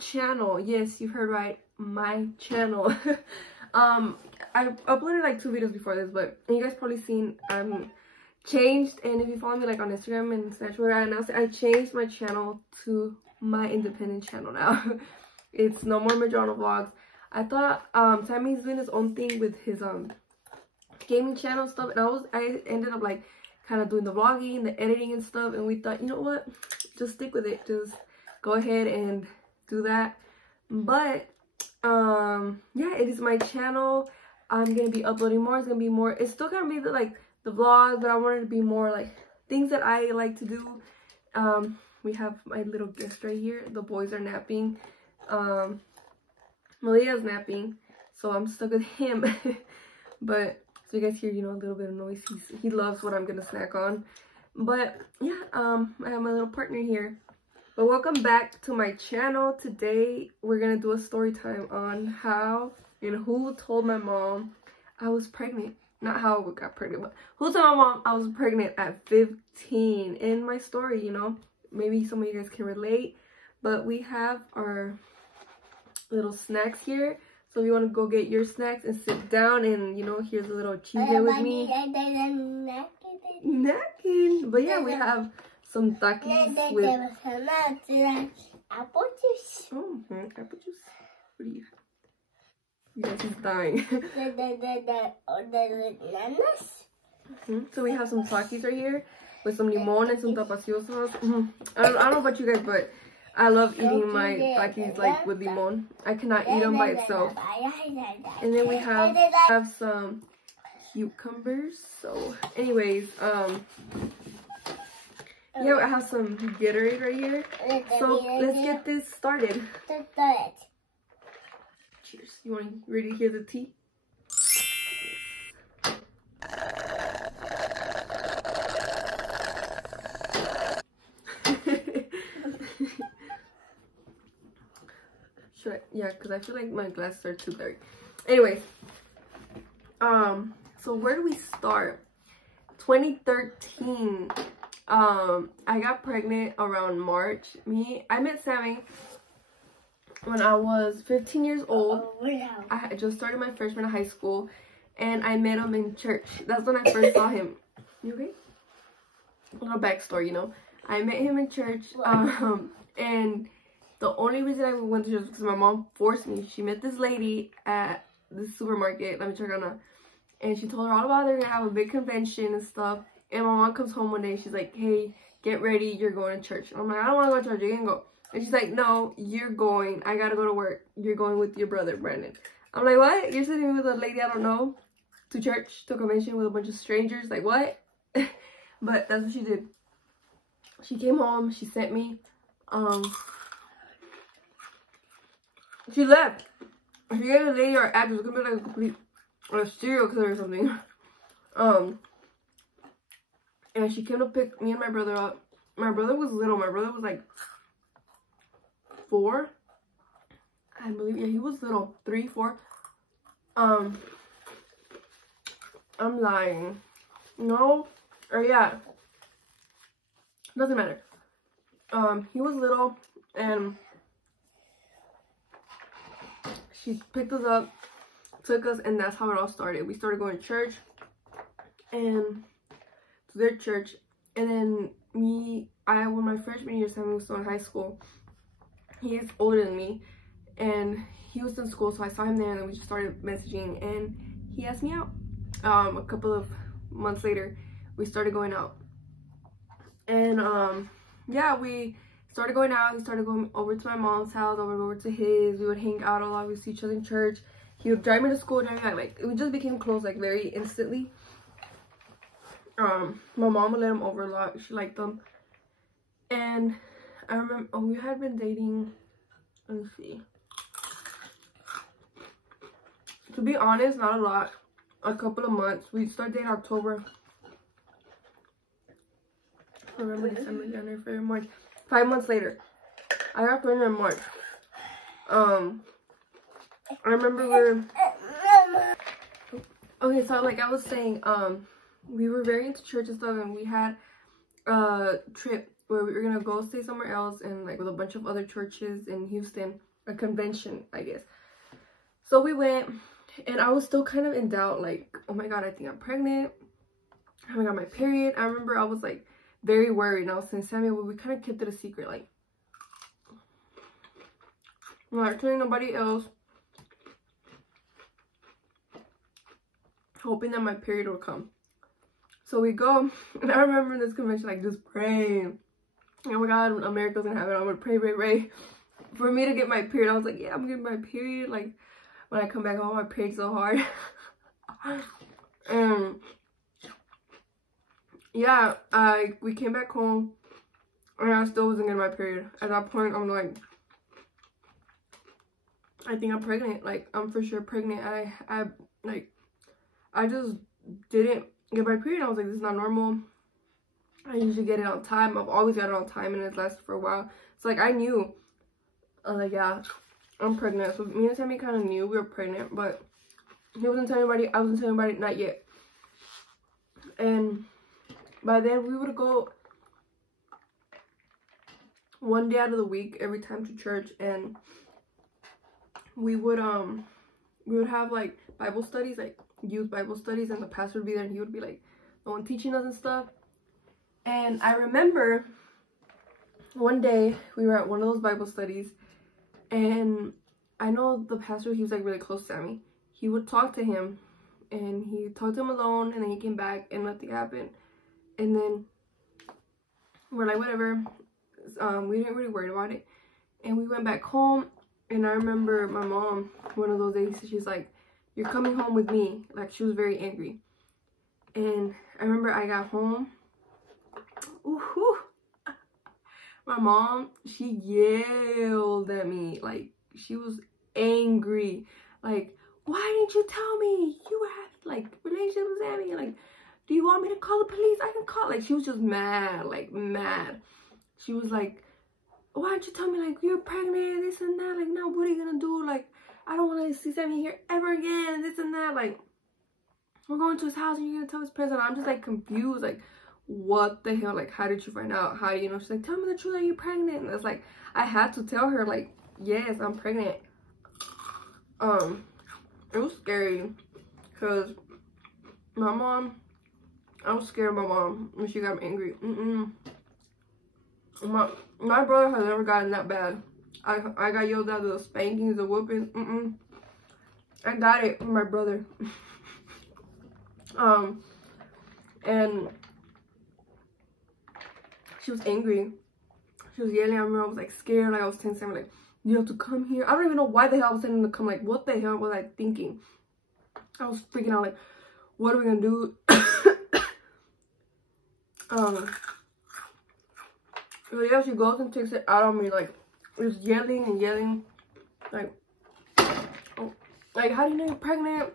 channel. Yes, you heard right, my channel. I uploaded like 2 videos before this, but you guys probably seen changed. And if you follow me like on Instagram and Snapchat, I announced it, I changed my channel to my independent channel now. It's no more Madrona Vlogs. I thought Sammy's doing his own thing with his gaming channel stuff, and I ended up like kind of doing the vlogging, the editing and stuff, and we thought, you know what, just stick with it, just go ahead and do that. But yeah, it is my channel. I'm gonna be uploading more. It's gonna be more, it's still gonna be the vlog, but I wanted to be more like things that I like to do. We have my little guest right here. The boys are napping. Malia's napping, so I'm stuck with him. But so you guys hear, you know, a little bit of noise. He loves what I'm gonna snack on. But yeah, I have my little partner here. But welcome back to my channel. Today we're gonna do a story time on how and who told my mom I was pregnant. Not how I got pregnant, but who told my mom I was pregnant at 15. In my story, you know, maybe some of you guys can relate. But we have our little snacks here. So if you want to go get your snacks and sit down and, you know, here's a little achievement with me. Napkin. But yeah, we have some Takis with apple juice. Oh, apple juice. What do you have? You guys is dying. So we have some Takis right here with some limon and some tapatio sauce. I don't know about you guys, but I love eating my Takis like with limon. I cannot eat them by itself. And then we have some cucumbers. So anyways, yeah, I have some Gatorade right here. So let's get this started. Cheers. You ready to hear the tea? Yeah, because I feel like my glasses are too dark. Anyways, so where do we start? 2013. I got pregnant around March. I met Sammy when I was 15 years old. I had just started my freshman in high school, and I met him in church. That's when I first saw him. You okay? A little backstory, you know. I met him in church, and the only reason I went to church was because my mom forced me. She met this lady at the supermarket, let me check on her, and she told her all about it. They're gonna have a big convention and stuff. And my mom comes home one day, she's like, hey, get ready, you're going to church. And I'm like, I don't want to go to church, you can go. And she's like, no, you're going. I gotta go to work. You're going with your brother, Brandon. I'm like, what? You're sitting with a lady I don't know to church, to a convention with a bunch of strangers? Like, what? But that's what she did. She came home, she sent me. She left. If you gave a lady our address, it's gonna be like a complete serial killer or something. And she came to pick me and my brother up. My brother was little. My brother was like 4, I believe. Yeah, he was little. 3, 4. I'm lying. No, or yeah, doesn't matter. He was little, and she picked us up, took us, and that's how it all started. We started going to church, and to their church. And then when my freshman year, Sammy was still in high school. He is older than me, and he was in school, so I saw him there, and then we just started messaging, and he asked me out. A couple of months later, we started going out, and yeah, we started going out. He started going over to my mom's house, over to his. We would hang out a lot. We would see each other in church. He would drive me to school, drive me back. Like, we just became close, like, very instantly. My mom would let him over a lot. She liked them. And I remember, we had been dating, let me see. To be honest, not a lot. A couple of months. We started dating October. November, December, January, February, March. 5 months later. I got pregnant in March. I remember okay, so like I was saying, we were very into church and stuff, and we had a trip where we were gonna go stay somewhere else, and like with a bunch of other churches in Houston. a convention, I guess. So we went, and I was still kind of in doubt, like, oh my god, I think I'm pregnant. I haven't got my period. I remember I was like very worried, and I was saying, Sammy, well, we kind of kept it a secret, like, I'm not telling nobody else, hoping that my period will come. So we go, and I remember in this convention, like, just praying, oh my god, a miracle's gonna happen. I'm gonna pray for me to get my period. I was like, yeah, I'm getting my period. Like, when I come back home, I prayed so hard. And yeah, we came back home, and I still wasn't getting my period. At that point, I'm like, I think I'm pregnant. Like, I'm for sure pregnant. I just didn't get my period. I was like, this is not normal. I usually get it on time. I've always got it on time, and it's lasted for a while. So like, I knew, like, yeah, I'm pregnant. So me and Sammy kind of knew we were pregnant, but he wasn't telling anybody. I wasn't telling anybody, not yet. And by then we would go one day out of the week every time to church, and we would have like Bible studies, like youth Bible studies, and the pastor would be there, and he would be like the one teaching us and stuff. And I remember one day we were at one of those Bible studies, and I know the pastor, he was like really close to Sammy. He would talk to him, and he talked to him alone, and then he came back and nothing happened. And then we're like, whatever. We didn't really worry about it, and we went back home. And I remember my mom, one of those days, she's like, you're coming home with me. Like, she was very angry. And I remember I got home. Ooh, my mom, she yelled at me. Like, she was angry. Like, why didn't you tell me you had like relationship with Sammy? Like, do you want me to call the police? I can call. Like, she was just mad, like mad. She was like, why didn't you tell me, like, you're pregnant, this and that? Like, now what are you gonna do? Like, I don't want to see Sammy here ever again, this and that. Like, we're going to his house and you're gonna tell his parents. And I'm just like confused, like, what the hell? Like, how did you find out? How do you know? She's like, tell me the truth, are you pregnant? And it's like, I had to tell her, like, yes, I'm pregnant. It was scary, because my mom, I was scared of my mom when she got angry. My brother has never gotten that bad. I got yelled at, the spankings, the whoopings. I got it from my brother. And she was angry. She was yelling. I remember I was like scared. Like, I was telling Sam, like, you have to come here. I don't even know why the hell I was telling him to come. Like, what the hell was I thinking? I was freaking out. Like, what are we gonna do? So yeah, she goes and takes it out on me, like, just yelling and yelling, like, oh, like, how do you know you're pregnant?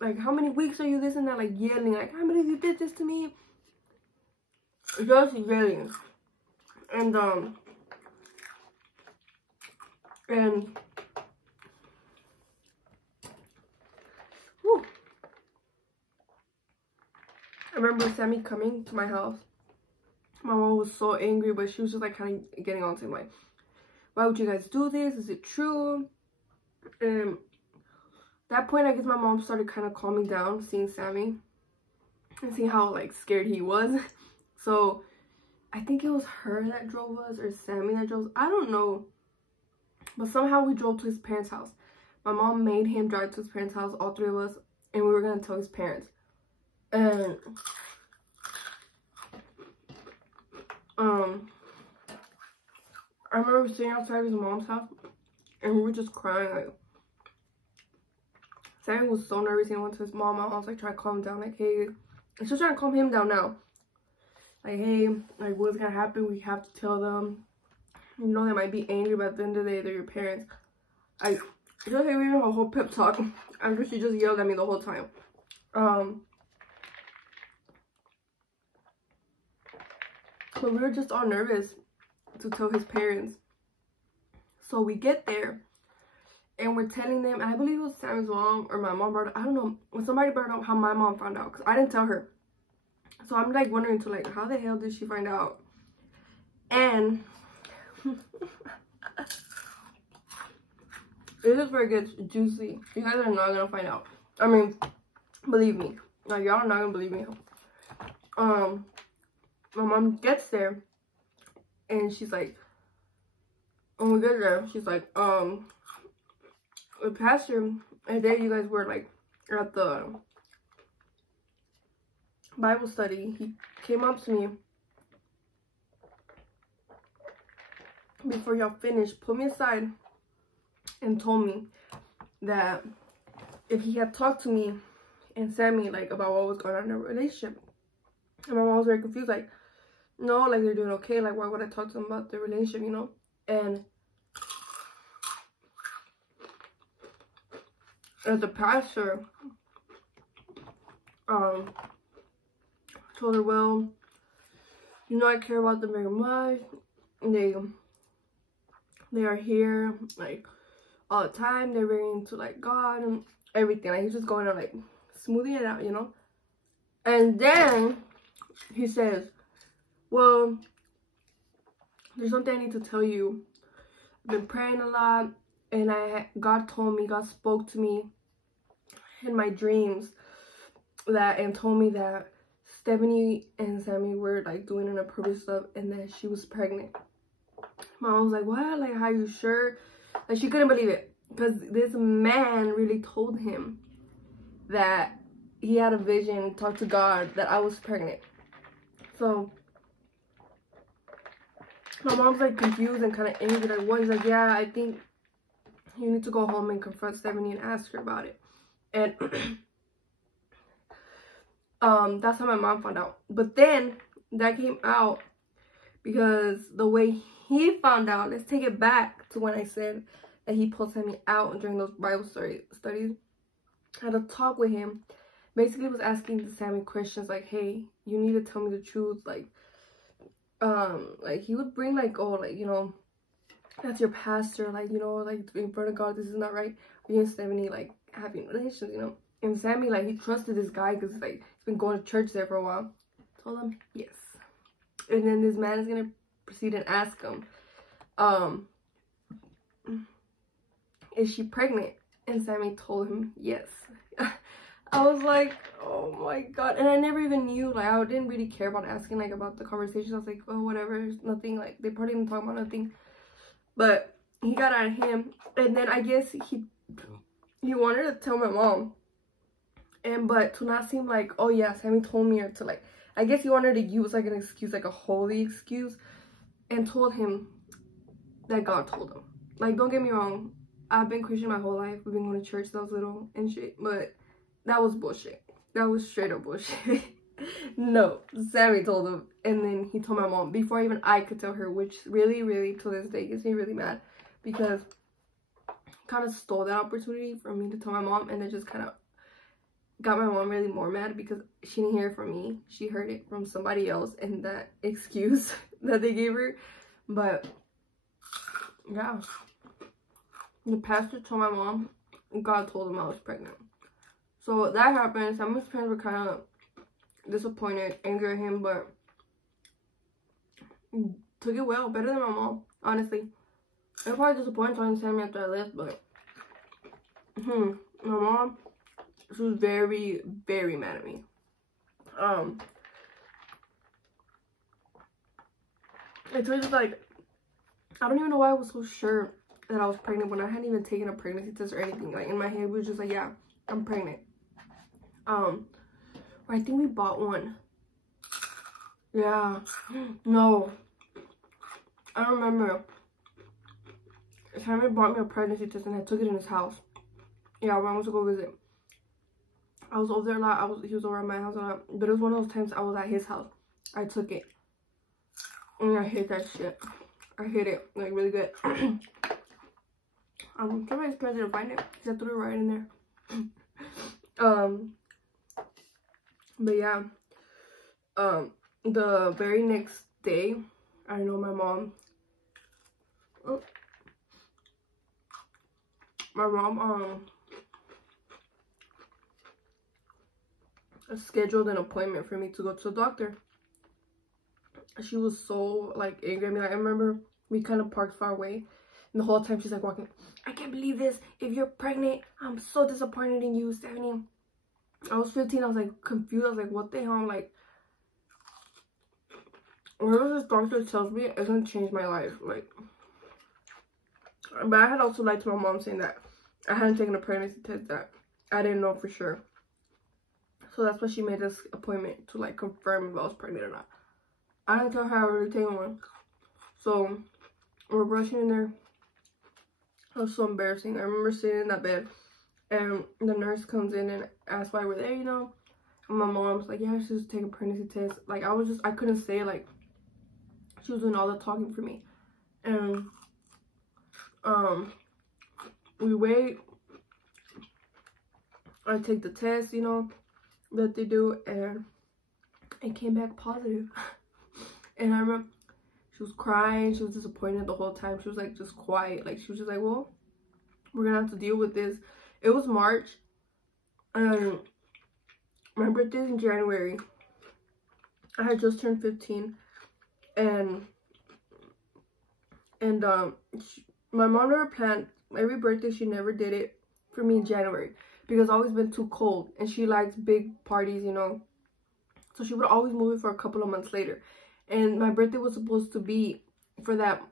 Like, how many weeks are you, this and that? Like, yelling, like, I can't believe you did this to me. Just yelling. And whew. I remember Sammy coming to my house. My mom was so angry, but she was just like kind of getting on to him, like, why would you guys do this? Is it true? And at that point, I guess my mom started kind of calming down, seeing Sammy and seeing how like scared he was. So I think it was her that drove us, or Sammy that drove us. I don't know, but somehow we drove to his parents' house. My mom made him drive to his parents' house, all three of us, and we were gonna tell his parents. And I remember sitting outside his mom's house, and we were just crying. Like, Sammy was so nervous. He went to his mom. I was like trying to calm him down. Like, hey, I'm still trying to calm him down now. Like, hey, like, what's gonna happen? We have to tell them. You know, they might be angry, but at the end of the day, they're your parents. I just like reading her whole pep talk after she just yelled at me the whole time. But we were just all nervous to tell his parents. So we get there, and we're telling them, and I believe it was Sammy's mom or my mom brought up, I don't know, when somebody brought up how my mom found out, because I didn't tell her. So I'm like wondering to, like, how the hell did she find out? And It is very good. It's juicy. You guys are not gonna find out. I mean, believe me. Like, y'all are not gonna believe me. My mom gets there and she's like, when we get there, she's like, the pastor, and there you guys were like at the Bible study, he came up to me before y'all finished, put me aside, and told me that if he had talked to me and said me like about what was going on in their relationship. And my mom was very confused, like, no, like, they're doing okay, like, why would I talk to them about their relationship, you know? And as a pastor, told her, well, you know, I care about them very much. They are here like all the time. They're very into like God and everything. Like, he's just going to like smoothing it out, you know. And then he says, well, there's something I need to tell you. I've been praying a lot, and God spoke to me in my dreams and told me that Stephanie and Sammy were like doing inappropriate stuff and that she was pregnant. Mom was like, what? Like, how you sure? Like, she couldn't believe it because this man really told him that he had a vision, talked to God, that I was pregnant. So my mom's like confused and kind of angry. Like, what? He's like, yeah, I think you need to go home and confront Stephanie and ask her about it. And that's how my mom found out. But then that came out because the way he found out, let's take it back to when I said that he pulled Sammy out during those Bible studies. I had a talk with him. Basically was asking Sammy questions like, hey, you need to tell me the truth. Like he would bring like, oh, like, you know, that's your pastor, like, you know, like in front of God, this is not right. Me and Stephanie like having relations, you know. And Sammy, like, he trusted this guy because like he's been going to church there for a while. Told him yes. And then this man is gonna proceed and ask him, is she pregnant? And Sammy told him yes. I was like, oh my God. And I never even knew, like, I didn't really care about asking like about the conversation. I was like, oh, whatever, there's nothing, like, they probably didn't talk about nothing. But he got out of him, and then I guess he wanted to tell my mom, but to not seem like, oh yeah, Sammy told me, or to like, I guess he wanted to use like an excuse, like a holy excuse, and told him that God told him. Like, don't get me wrong, I've been Christian my whole life. We've been going to church since I was little and shit, but that was bullshit. That was straight up bullshit. No, Sammy told him, and then he told my mom before even I could tell her, which really, really to this day gets me really mad, because kind of stole that opportunity for me to tell my mom, and it just kind of got my mom really more mad because she didn't hear it from me. She heard it from somebody else, and that excuse that they gave her. But yeah, the pastor told my mom, and God told him I was pregnant. So that happened. Some of his parents were kind of disappointed, angry at him, but took it well, better than my mom, honestly. They were probably disappointed talking to Sammy after I left, but my mom, she was very, very mad at me. It's just like, I don't even know why I was so sure that I was pregnant when I hadn't even taken a pregnancy test or anything. Like, in my head, we was just like, yeah, I'm pregnant. I think we bought one. Yeah. No. I don't remember. Sammy bought me a pregnancy test and I took it in his house. Yeah, when I went to go visit. I was over there a lot. He was over at my house a lot. But it was one of those times I was at his house. I took it. And I hate that shit. I hate it. Like, really good. Somebody's trying to find it. Because I threw it right in there. But yeah. The very next day, I know my mom. Scheduled an appointment for me to go to the doctor. She was so like angry at me. Like, I remember we kind of parked far away, And the whole time she's like walking, I can't believe this. If you're pregnant, I'm so disappointed in you, Stephanie. I was 15. I was like confused. I was like, what the hell? I'm like, whatever this doctor tells me, it's gonna change my life. Like, but I had also lied to my mom saying that I hadn't taken a pregnancy test, that I didn't know for sure. So that's why she made this appointment, to like confirm if I was pregnant or not. I didn't tell her I already taken one. So we're brushing in there. It was so embarrassing. I remember sitting in that bed and the nurse comes in and asks why we're there, you know. And my mom's like, yeah, she's just taking a pregnancy test. Like, I couldn't say it. Like, she was doing all the talking for me. And we wait. I take the test, you know, that they do, and it came back positive. And I remember she was crying. She was disappointed the whole time. She was like just quiet. Like, she was just like, well, we're gonna have to deal with this. It was March, and my birthday's in January. I had just turned 15, and my mom never planned every birthday. She never did it for me in January because it's always been too cold, and she likes big parties, you know. So she would always move it for a couple of months later. And my birthday was supposed to be for that,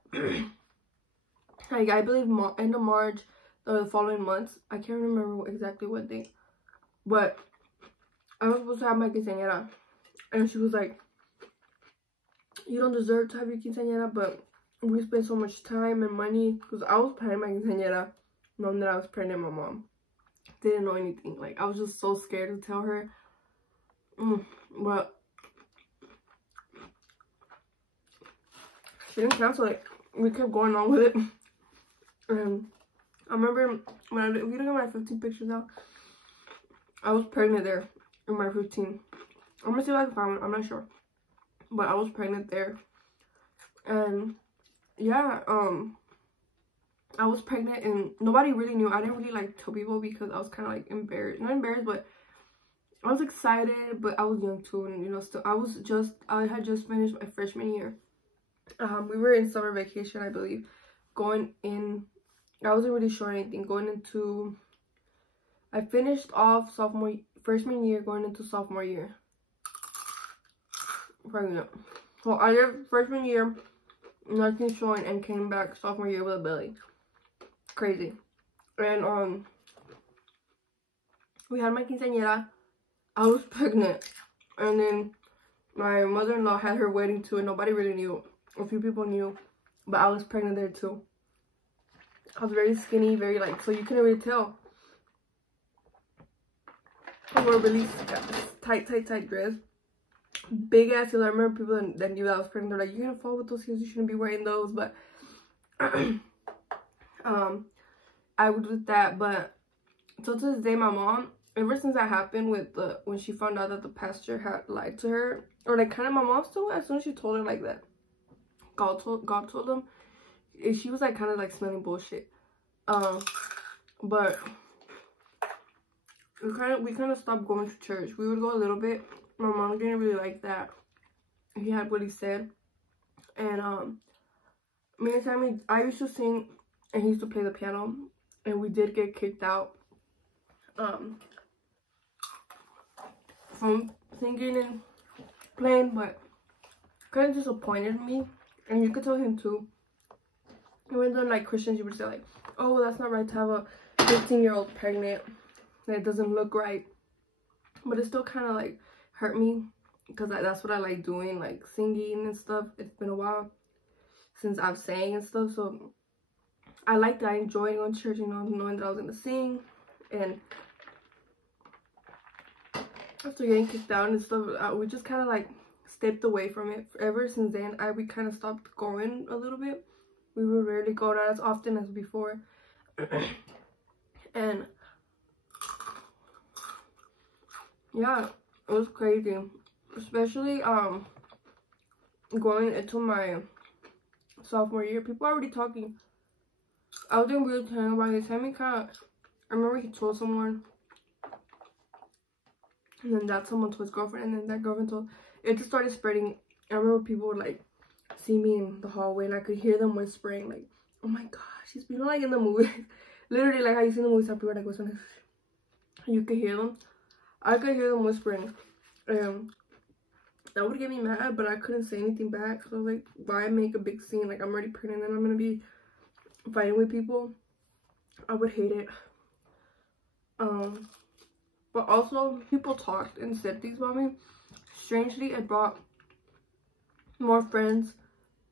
like, I believe end of March, the following months. I can't remember exactly what day. But I was supposed to have my quinceañera. And she was like, you don't deserve to have your quinceañera, but we spent so much time and money. Because I was planning my quinceañera, knowing that I was pregnant. My mom didn't know anything. Like, I was just so scared to tell her. But she didn't cancel it. We kept going on with it. And I remember when if you look at my 15 pictures now, I was pregnant there in my 15. I'm gonna see if I can find one. I'm not sure, but I was pregnant there. And yeah, I was pregnant and nobody really knew. I didn't really like tell people because I was kind of like embarrassed. Not embarrassed, but I was excited. But I was young too, and you know, still I had just finished my freshman year. We were in summer vacation, I believe, going in. I wasn't really sure anything going into. I finished off freshman year, going into sophomore year. Pregnant. So I did freshman year, nothing showing, and came back sophomore year with a belly. Crazy. And we had my quinceañera. I was pregnant, and then my mother-in-law had her wedding too, and nobody really knew. A few people knew, but I was pregnant there too. I was very skinny, very like, so you couldn't really tell. I wore a really tight dress. Big ass heels. I remember people that knew that I was pregnant, they're like, you're gonna fall with those heels, you shouldn't be wearing those. But I would do that. But so to this day, my mom, ever since that happened with when she found out that the pastor had lied to her, or like kind of, my mom still, as soon as she told her like that God told them, she was like kind of like smelling bullshit. But we kind of stopped going to church. We would go a little bit. My mom didn't really like that he had what he said. And me and Sammy, I used to sing and he used to play the piano, and we did get kicked out from singing and playing, but kind of disappointed me. And you could tell him too. Even though like Christians, you would say like, oh, well, that's not right to have a 15-year-old pregnant. That doesn't look right. But it still kind of like hurt me, because that's what I like doing, like singing and stuff. It's been a while since I've sang and stuff, so I liked it. I enjoyed going to church, you know, knowing that I was gonna sing. And after getting kicked out and stuff, we just kind of like stepped away from it. Ever since then, we kind of stopped going a little bit. We would rarely go out as often as before. And yeah, it was crazy, especially going into my sophomore year. People are already talking. I was doing weird thing about his Sammy kind of, I remember he told someone, and then that someone told his girlfriend, and then that girlfriend told. It just started spreading. I remember people would like see me in the hallway, and I could hear them whispering like, oh my god, she's, you know, like in the movies, literally like how you see in the movies, how people are like whispering, you can hear them. I could hear them whispering. That would get me mad, but I couldn't say anything back. So like, why make a big scene? Like, I'm already pregnant and I'm gonna be fighting with people. I would hate it. But also people talked and said things about me. Strangely, it brought more friends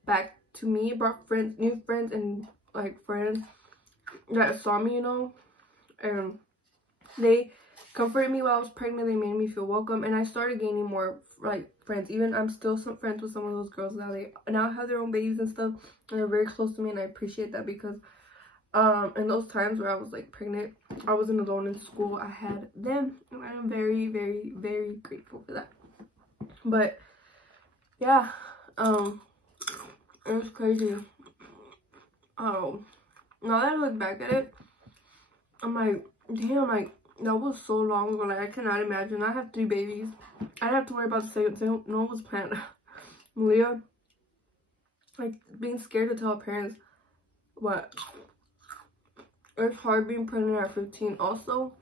back to me. It brought friends, new friends, and like friends that saw me, you know, and they comforted me while I was pregnant. They made me feel welcome, and I started gaining more like friends. Even I'm still some friends with some of those girls now. They now have their own babies and stuff, and they're very close to me, and I appreciate that because in those times where I was like pregnant, I wasn't alone in school. I had them, and I'm very, very, very grateful for that. But yeah, it was crazy. Now that I look back at it, I'm like, damn, like that was so long ago. Like, I cannot imagine. I have 3 babies. I didn't have to worry about the second. No one was planned. Malia, like, being scared to tell parents what. It's hard being pregnant at 15. Also,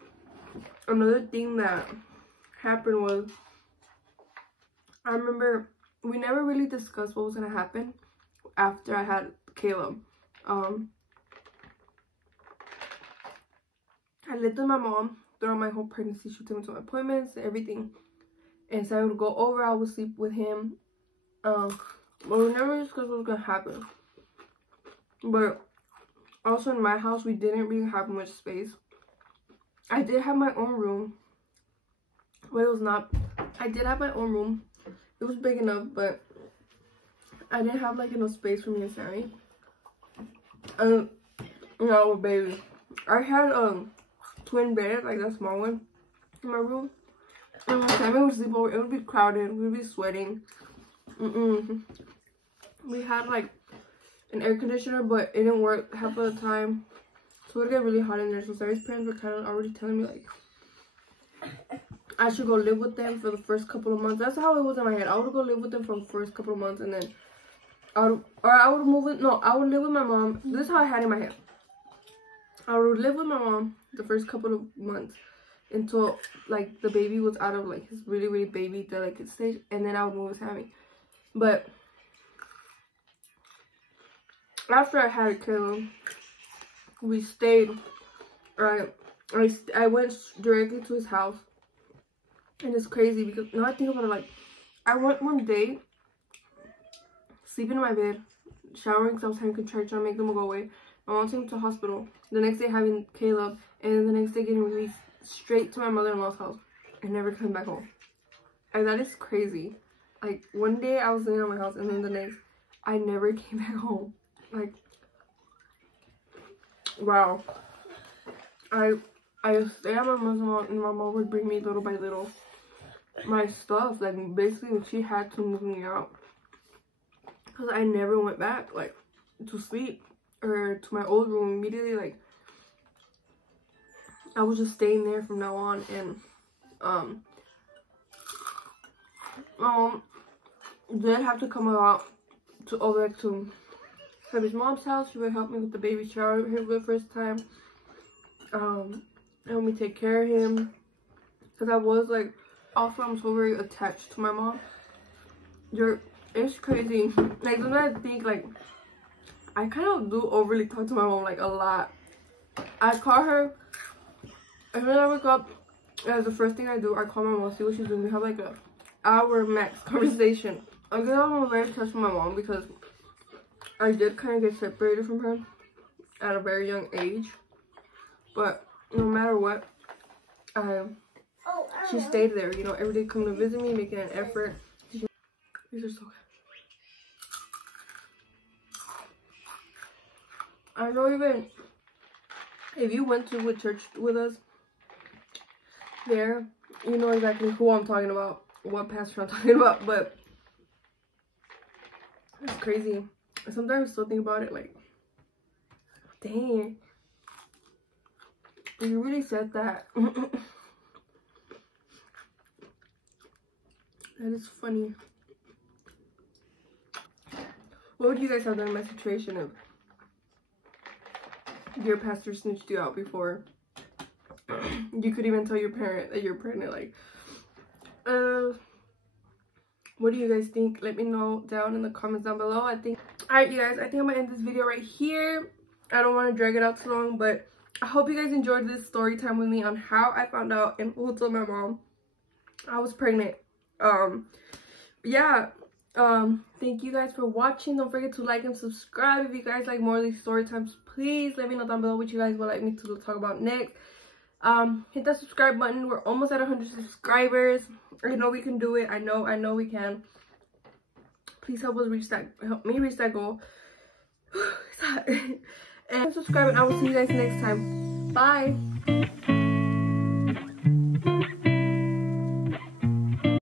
another thing that happened was, I remember we never really discussed what was gonna happen after I had Caleb. I lived with my mom throughout my whole pregnancy. She took me to my appointments, everything. And so I would go over, I would sleep with him. But we never discussed what was gonna happen. But also in my house, we didn't really have much space. I did have my own room, but it was not. I did have my own room. It was big enough, but I didn't have like enough space for me and Sammy. You know, baby, I had twin bed, like that small one, in my room. And when Sammy would sleep over, it would be crowded. We'd be sweating. We had like an air conditioner, but it didn't work half of the time, so it would get really hot in there. So Sammy's parents were kind of already telling me like I should go live with them for the first couple of months. That's how it was in my head. I would go live with them for the first couple of months, and then I would move it. No, I would live with my mom. This is how I had it in my head. I would live with my mom the first couple of months until like the baby was out of like his really baby delicate stage, and then I would move with Sammy. But after I had Caleb, we stayed. Right, I went directly to his house, and it's crazy because now I think about it, like I went one day sleeping in my bed, showering because I was having contractions, I make them go away. I went to him to the hospital. The next day having Caleb, and then the next day getting released straight to my mother-in-law's house and never coming back home. And that is crazy. Like, one day I was living at my house, and then the next I never came back home. Like, wow. I stayed at my mother-in-law, and my mom would bring me little by little my stuff. Like, basically she had to move me out because I never went back like to sleep or to my old room immediately. Like, I was just staying there from now on. And my mom did have to come out to over to Sammy's mom's house. She would help me with the baby shower here for the first time. Help me take care of him, because I was like, also I'm so very attached to my mom. It's crazy. Like, sometimes I think like I kind of do overly talk to my mom like a lot. I call her, and when I wake up, that's the first thing I do. I call my mom, see what she's doing. We have like a hour max conversation. I guess I'm very attached to my mom because I did kind of get separated from her at a very young age. But no matter what, she stayed there, you know, every day coming to visit me, making an effort. These are so good. I know, even if you went to a church with us there, you know exactly who I'm talking about, what pastor I'm talking about. But it's crazy. Sometimes I still think about it like, dang, you really said that. That is funny. What would you guys have done in my situation if your pastor snitched you out before. You could even tell your parent that you're pregnant. Like, what do you guys think? Let me know down in the comments down below. Alright, you guys, I think I'm gonna end this video right here. I don't want to drag it out too long, but I hope you guys enjoyed this story time with me on how I found out and who told my mom I was pregnant. Yeah, thank you guys for watching. Don't forget to like and subscribe. If you guys like more of these story times, please let me know down below what you guys would like me to talk about next. Hit that subscribe button. We're almost at 100 subscribers. I know we can do it. I know we can. Please help me reach that goal. And subscribe, and I will see you guys next time. Bye.